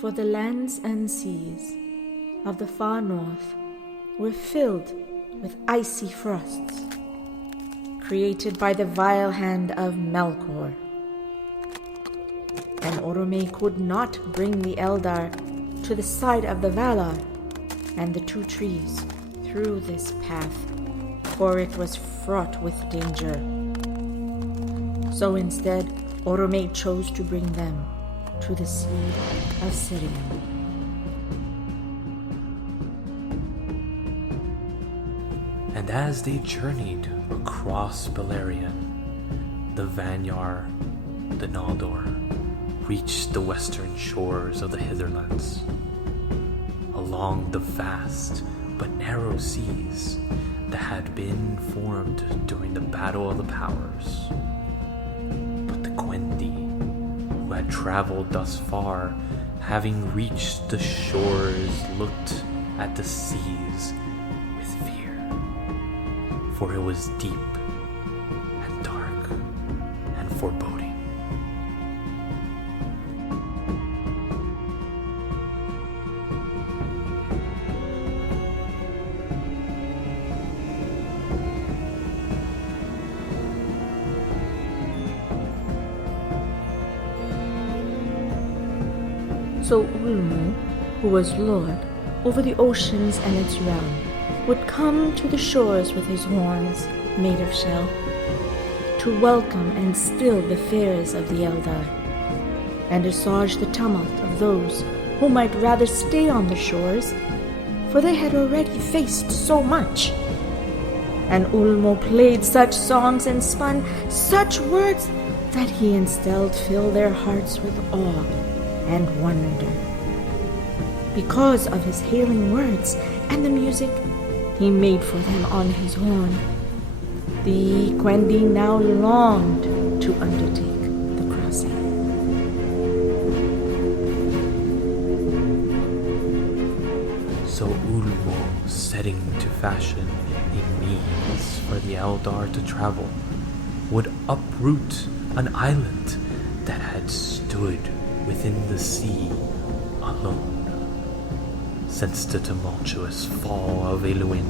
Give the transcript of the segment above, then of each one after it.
For the lands and seas of the far north were filled with icy frosts, created by the vile hand of Melkor. And Orome could not bring the Eldar to the side of the Valar and the two trees through this path, for it was fraught with danger. So instead, Orome chose to bring them to the Sea of Sirion. And as they journeyed across Beleriand, the Vanyar, the Nolder, reached the western shores of the Hitherlands, along the vast but narrow seas that had been formed during the Battle of the Powers. But the Quendi, who had traveled thus far, having reached the shores, looked at the seas with fear, for it was deep and dark and foreboding. So Ulmo, who was lord over the oceans and its realm, would come to the shores with his horns made of shell, to welcome and still the fears of the Eldar, and assuage the tumult of those who might rather stay on the shores, for they had already faced so much. And Ulmo played such songs and spun such words that he instead filled their hearts with awe and wonder. Because of his hailing words and the music he made for them on his horn, the Quendi now longed to undertake the crossing. So Ulmo, setting to fashion a means for the Eldar to travel, would uproot an island that had stood within the sea alone since the tumultuous fall of Elwe,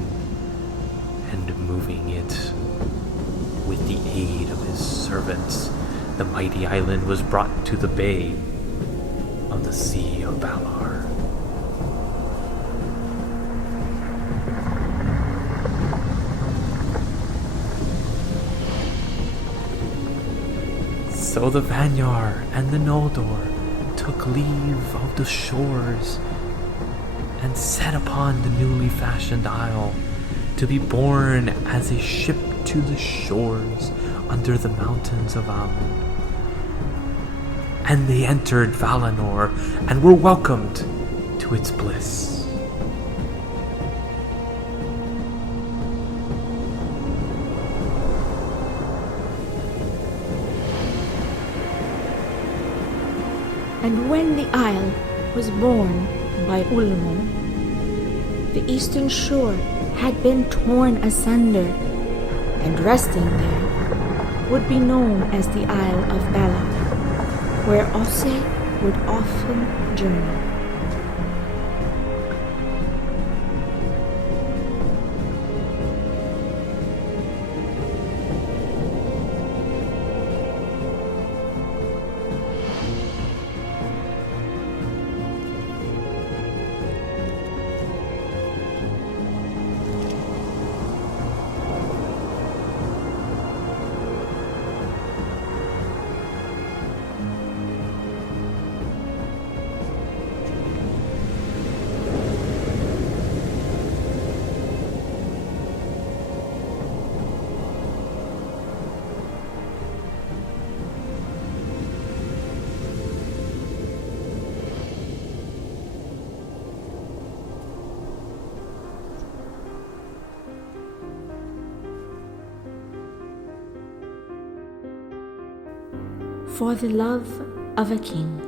and moving it with the aid of his servants, the mighty island was brought to the bay of the Sea of Valar. So the Vanyar and the Nolder took leave of the shores and set upon the newly fashioned isle to be borne as a ship to the shores under the mountains of Aman. And they entered Valinor and were welcomed to its bliss. And when the isle was borne by Ulmo, the eastern shore had been torn asunder, and resting there would be known as the Isle of Valar, where Osse would often journey. For the love of a king.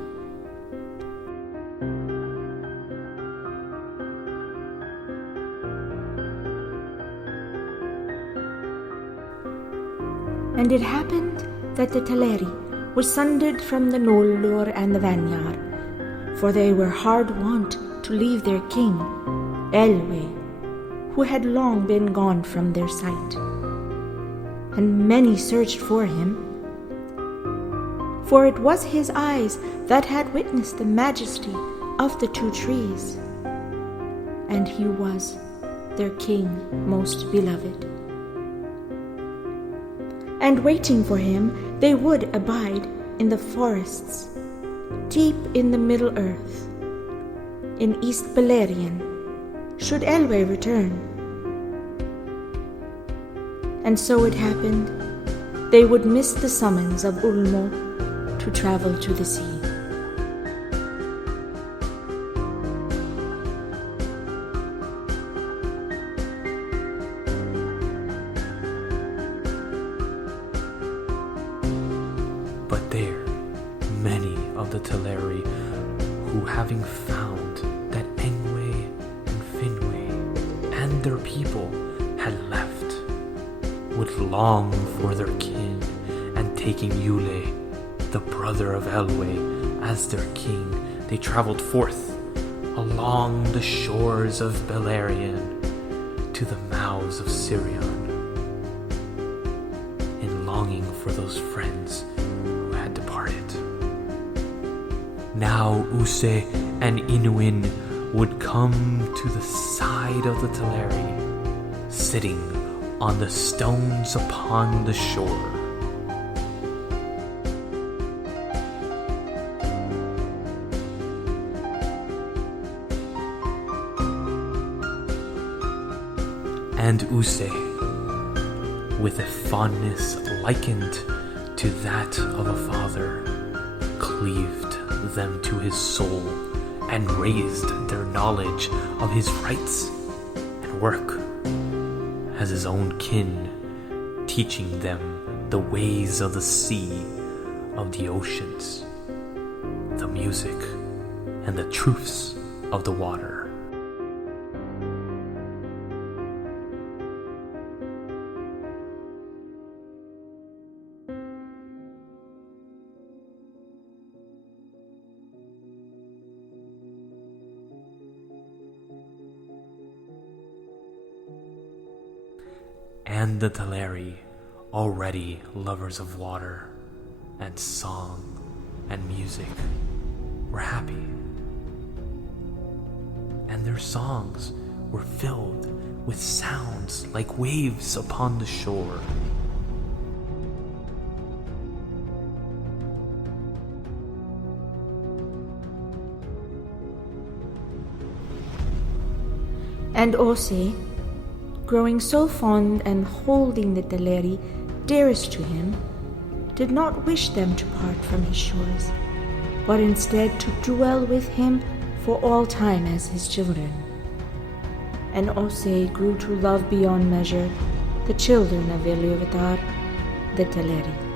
And it happened that the Teleri was sundered from the Nolder and the Vanyar, for they were hard wont to leave their king, Elwe, who had long been gone from their sight. And many searched for him, for it was his eyes that had witnessed the majesty of the two trees, and he was their king most beloved. And waiting for him, they would abide in the forests, deep in the Middleearth, in East Beleriand, should Elwe return. And so it happened, they would miss the summons of Ulmo to travel to the sea. But there, many of the Teleri, who having found that Engwe and Finwë and their people had left, would long for their kin, and taking Ulmo, the brother of Elwe, as their king, they traveled forth along the shores of Beleriand to the mouths of Sirion, in longing for those friends who had departed. Now Use and Inuin would come to the side of the Teleri, sitting on the stones upon the shore. And Use, with a fondness likened to that of a father, cleaved them to his soul and raised their knowledge of his rights and work as his own kin, teaching them the ways of the sea, of the oceans, the music, and the truths of the water. And the Teleri, already lovers of water and song and music, were happy. And their songs were filled with sounds like waves upon the shore. And Ose, growing so fond and holding the Teleri dearest to him, did not wish them to part from his shores, but instead to dwell with him for all time as his children. And Ose grew to love beyond measure the children of Ilúvatar, the Teleri.